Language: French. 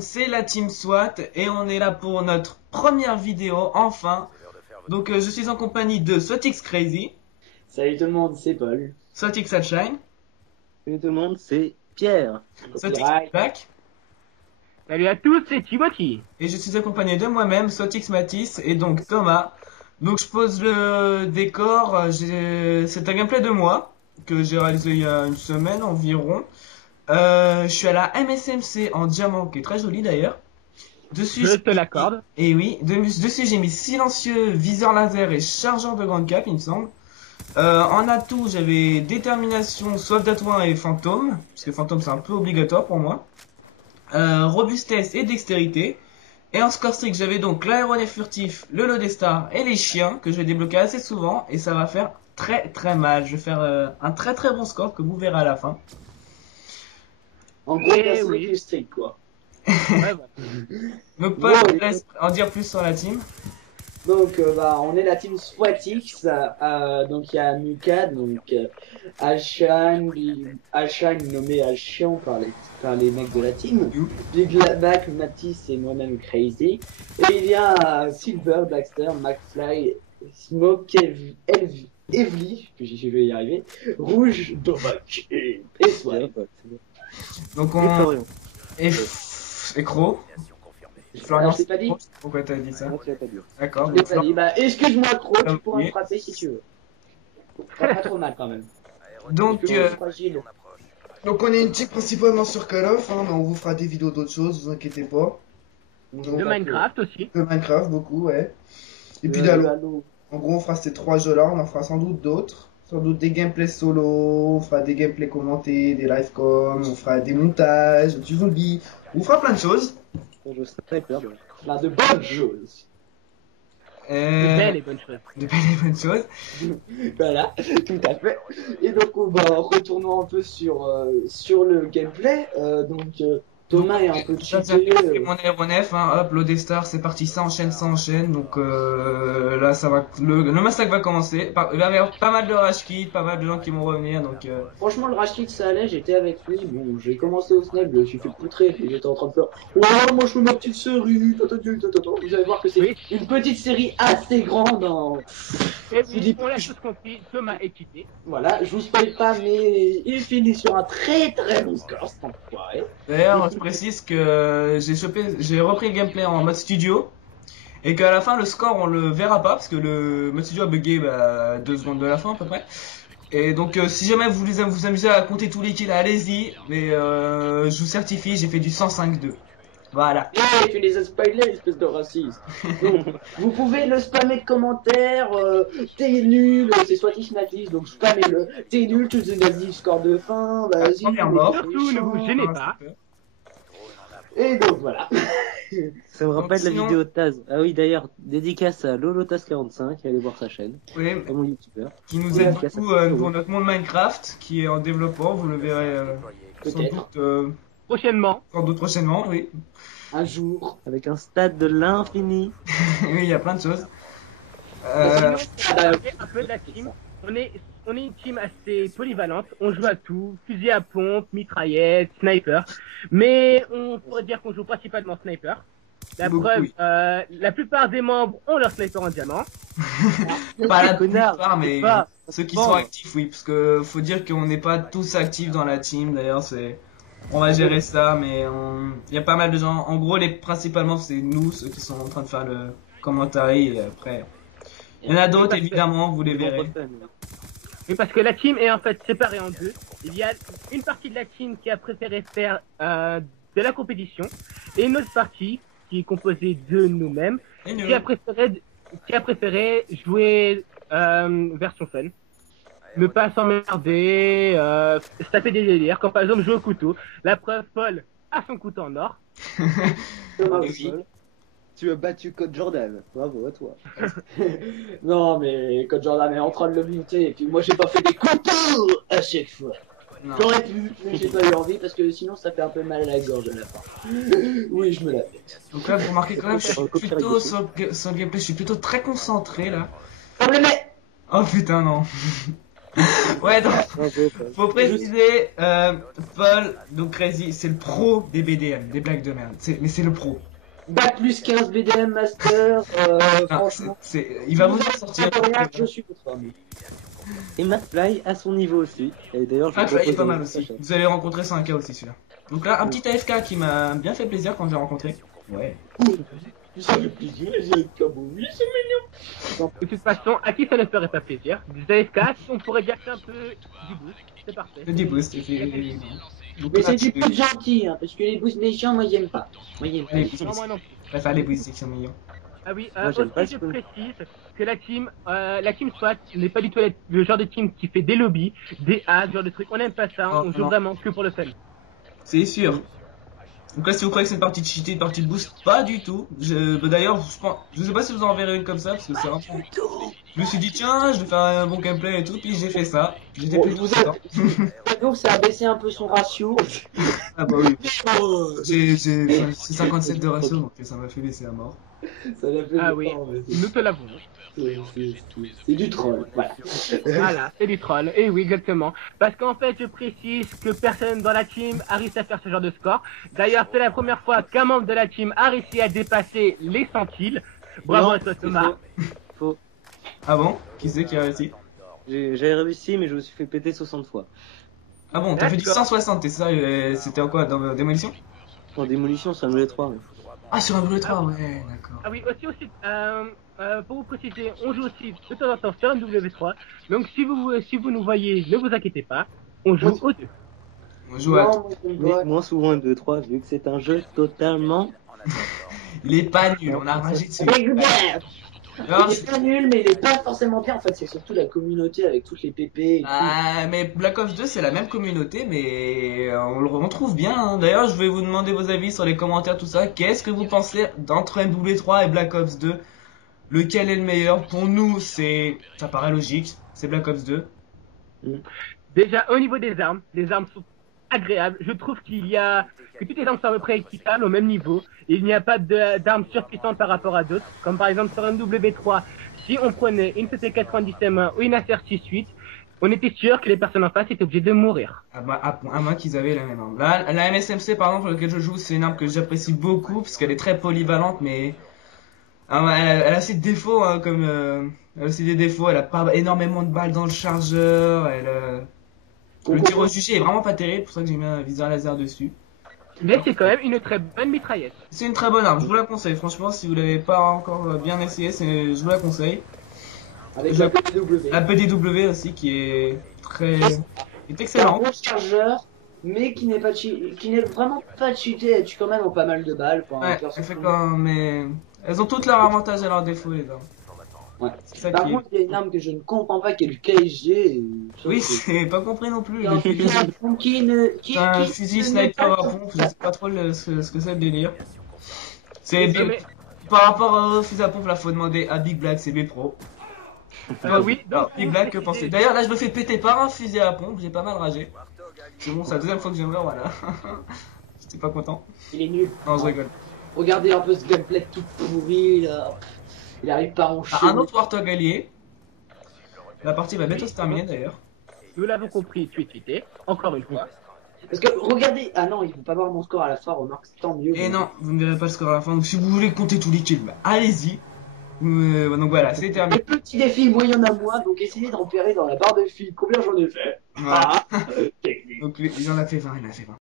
monde, c'est la team SWAT et on est là pour notre première vidéo, enfin. Donc je suis en compagnie de SWATX Crazy, Salut tout le monde, c'est Paul. SWATX Sunshine, Salut tout le monde, c'est Pierre. SWATX Copyright. Black Salut à tous, c'est Timothy. et je suis accompagné de moi-même, SWATX Matisse et donc Thomas. Donc je pose le décor, c'est un gameplay de moi que j'ai réalisé il y a une semaine environ. Je suis à la MSMC en diamant, qui est très jolie d'ailleurs. Dessus, Je te l'accorde. Et oui, dessus j'ai mis silencieux, viseur laser et chargeur de grande cap, il me semble. En atout, j'avais détermination, soif d'atoin et fantôme, parce que fantôme c'est un peu obligatoire pour moi. Robustesse et dextérité. Et en score strict, j'avais donc l'aéronef furtif, le lodestar et les chiens, que je vais débloquer assez souvent, et ça va faire très très mal. Je vais faire un très très bon score que vous verrez à la fin. En gros, Eh c'est oui. plus strict quoi. Ouais, bah. Donc Paul, je te laisse en dire plus sur la team. Donc on est la team SWATX, donc il y a Mika, donc Alshan nommé Alchian par les mecs de la team, Big Back, Matisse et moi-même Crazy, et il y a Silver, Baxter, McFly, Smoke, Evely, que je vais y arriver, Rouge, Dovac et SWAT. Donc Et on... Florian. Et Crow. Alors, je t'ai pas dit. Pourquoi t'as dit ça? Non, tu l'as pas dit. D'accord. Je t'ai pas dit. Bah, excuse-moi trop, tu pourras Oui. me frapper si tu veux. Pas trop mal quand même. Donc, Parce que je suis fragile. Donc on est une team principalement sur Call of, hein, mais on vous fera des vidéos d'autres choses, vous inquiétez pas. Donc, De Minecraft aussi. de Minecraft beaucoup, ouais. Et puis Le d'Halo. Halo. En gros on fera ces trois jeux-là, on en fera sans doute d'autres. Sans doute des gameplays solo, on fera des gameplays commentés, des livecom, on fera des montages, du zombie, on fera plein de choses. Je sniper. Plein de bonnes choses. De belles et bonnes choses. De belles et bonnes choses. Voilà, tout à fait. Et donc, retournons un peu sur le gameplay. Thomas est un peu Ça, cheaté. c'est mon aéronef, hein, hop, l'Odestar, c'est parti, ça enchaîne, donc là, ça va, le massacre va commencer. Il va y avoir pas mal de rush kits, pas mal de gens qui vont revenir, donc Franchement, le Rashid, ça allait, j'étais avec lui. Bon, j'ai commencé au snap, je me suis fait poutrer. Et j'étais en train de faire ouais, moi je fais ma petite série. Vous allez voir que c'est Oui. une petite série assez grande. Et Je dis oui, on l'a tous compris, Thomas est quitté. Voilà, je vous spoil pas, mais il finit sur un très très bon score, cet enfoiré. d'ailleurs, je précise que j'ai repris le gameplay en mode studio, et qu'à la fin, le score, on le verra pas, parce que le mode studio a bugué, 2 secondes de la fin, à peu près. Et donc, si jamais vous amusez à compter tous les kills, allez-y, mais je vous certifie, j'ai fait du 105-2. Voilà. Et tu les as spoilés, espèce de raciste. Donc, vous pouvez le spammer de commentaires, t'es nul, c'est soit Matisse, donc spammez-le. T'es nul, tu te nazis, score de fin, vas-y. Première mort. Surtout, ne vous gênez pas. Et donc voilà. Ça me rappelle Donc, la sinon- vidéo de Taz. Ah oui, d'ailleurs, dédicace à LoloTaz45, allez voir sa chaîne. Oui, C'est mon youtubeur. qui nous Ouais, aide dédicace beaucoup à- pour notre monde Minecraft, qui est en développement, vous le verrez sans Peut-être. doute, Prochainement. sans doute prochainement, oui. Un jour. Avec un stade de l'infini. Oui, il y a plein de choses. Sinon, pour parler un peu de la team, on est une team assez polyvalente. On joue à tout, fusil à pompe, mitraillette, sniper. Mais on pourrait dire qu'on joue principalement sniper. La Beaucoup, preuve, oui. la plupart des membres ont leur sniper en diamant. Pas la Connard, plupart, mais pas. ceux qui Bon. sont actifs, oui, parce que faut dire qu'on n'est pas tous actifs dans la team. D'ailleurs, on va gérer ça, mais il y a pas mal de gens. En gros, principalement, c'est nous, ceux qui sont en train de faire le commentaire, et après, il y en a d'autres, évidemment, vous les verrez. Oui, parce que la team est en fait séparée en deux. Il y a une partie de la team qui a préféré faire de la compétition et une autre partie qui est composée de nous-mêmes Et nous. qui a préféré jouer version fun. Ne pas s'emmerder, se taper des délires, comme par exemple jouer au couteau. La preuve, Paul a son couteau en or. Thomas Oui. aussi. Tu as battu Code Jordan. Bravo à toi. Non, mais quand Jordan est en train de le monter, et puis moi j'ai pas fait des couteaux à chaque fois. Non. J'aurais pu, mais j'ai pas eu envie parce que sinon ça fait un peu mal à la gorge à la fin. Oui, je me la pète. Donc là, vous remarquez quand même, je suis Copyright plutôt dessus. sur le gameplay, je suis plutôt très concentré là. Comme le mec. Oh putain, non. Ouais, donc, Bravo, Paul. faut préciser, Paul, donc Crazy, c'est le pro des BDM, des blagues de merde. Mais c'est le pro. Bac plus 15 BDM Master, Ah, franchement. il va vous en sortir. Je suis votre ami. Et McFly à son niveau aussi. Et d'ailleurs, je Ah, vous il est propose pas un mal autre aussi. achat. Vous allez rencontrer 5K aussi celui-là. Donc là, un petit AFK qui m'a bien fait plaisir quand je l'ai rencontré. Ouais. Ça fait plaisir, les AFK, bon, oui, c'est mignon. De toute façon, à qui ça ne ferait pas plaisir? Des AFK, on pourrait dire que c'est un peu du boost. C'est parfait. Le deboost, et Mais c'est du plus gentil, hein, parce que les boosts méchants, moi, j'aime pas. Moi, j'aime pas. Non, moi non plus. Enfin, les boosts qui sont mignons. Ah oui, Moi, j'aime pas aussi je ce- précise que la team SWAT n'est pas du tout le genre de team qui fait des lobbies, des hacks, ce genre de trucs. On n'aime pas ça, Oh, on joue non. vraiment que pour le fun. C'est sûr. Donc là, si vous croyez que c'est une partie de cheaté, une partie de boost, pas du tout. D'ailleurs, je sais pas si vous en verrez une comme ça, parce que c'est vraiment... Je me suis dit, tiens, je vais faire un bon gameplay et tout, puis j'ai fait ça. J'étais Bon, plutôt vous content. Donc, ça a baissé un peu son ratio. Ah bah oui. J'ai 57 de ratio, donc ça m'a fait baisser à mort. Ça l'a fait Ah le oui, temps, mais nous te l'avons. c'est du troll, voilà. Voilà, c'est du troll. Et oui, exactement. Parce qu'en fait, je précise que personne dans la team arrive à faire ce genre de score. D'ailleurs, c'est la première fois qu'un membre de la team a réussi à dépasser les 100 kills. Bravo Non, à toi, c'est Thomas. Faux. Ah bon? Qui c'est qui a réussi? J'ai réussi, mais je me suis fait péter 60 fois. Ah bon, t'as fait du D'accord. 160, t'es sérieux? C'était en quoi? Dans Démolition? En démolition, c'est un les 3. Ah, sur un Bleu 3, ouais, d'accord. Ah oui, aussi, pour vous préciser, on joue aussi de temps en temps sur un W3. Donc si vous nous voyez, ne vous inquiétez pas, on joue aux deux. On joue à... Non, mon Mais pote. moins souvent un 2, 3, vu que c'est un jeu totalement... Il est pas nul, on a ragé dessus. Il est pas nul, mais il est pas forcément bien. En fait, c'est surtout la communauté avec toutes les PP et tout. Ah, mais Black Ops 2 c'est la même communauté, mais on le retrouve bien. Hein. D'ailleurs, je vais vous demander vos avis sur les commentaires, tout ça. Qu'est-ce que vous pensez d'entre MW3 et Black Ops 2? Lequel est le meilleur? Pour nous, ça paraît logique, c'est Black Ops 2. Déjà, au niveau des armes sont agréables. Je trouve que toutes les armes sont à peu près équitables, au même niveau. Il n'y a pas d'armes surpuissantes par rapport à d'autres. Comme par exemple sur MW3, si on prenait une CT90M1 ou une ACR68, on était sûr que les personnes en face étaient obligées de mourir. À moins qu'ils avaient la même arme. Là, la MSMC par exemple, pour laquelle je joue, c'est une arme que j'apprécie beaucoup, parce qu'elle est très polyvalente, mais elle a ses défauts, hein, elle a aussi des défauts, elle a pas énormément de balles dans le chargeur, le tir au jugé est vraiment pas terrible, pour ça que j'ai mis un viseur laser dessus. Mais c'est quand même une très bonne mitraillette. C'est une très bonne arme, je vous la conseille, franchement, si vous l'avez pas encore bien essayé, je vous la conseille. Avec Je- la PW. La PDW aussi, qui est C'est un excellente. bon chargeur, mais qui n'est vraiment pas cheaté. Elle tue quand même en pas mal de balles. Pour un Ouais, perso. elle fait mais elles ont toutes leurs avantages et leurs défauts, les armes. Ouais. C'est ça Par qui contre, il y a une arme que je ne comprends pas, qui est le KSG. et ça, Oui, c'est- c'est pas compris non plus. C'est un fusil à pompe qui Un qui fusil ne sniper met à pas- pompe, je sais pas trop ce que c'est le délire. C'est Non, bien. mais- Par rapport au fusil à pompe, là, faut demander à Big Black, c'est B-Pro. Oui, Alors, donc, Big Black, que pensez? D'ailleurs, là, je me fais péter par un fusil à pompe, j'ai pas mal ragé. C'est bon, c'est la deuxième fois que je meurs, voilà. J'étais pas content. Il est nul. Non, je rigole. Regardez un peu ce gameplay tout pourri. Là. Il arrive pas à enchaîner. Ah, un autre Warthog allié. La partie va bientôt se terminer d'ailleurs. nous l'avons compris, tu es tweeté, encore une fois. Parce que regardez. Ah non, il faut pas voir mon score à la fin. Remarque, tant mieux. Et non, vous ne verrez pas le score à la fin. Donc si vous voulez compter tous les kills, bah, allez-y. Donc voilà, c'est Les terminé. petits défis, moi il y en a moins. Donc essayez de repérer dans la barre de fil combien j'en ai fait. Voilà. Ah. Technique. Donc il en a fait 20, il en a fait 20.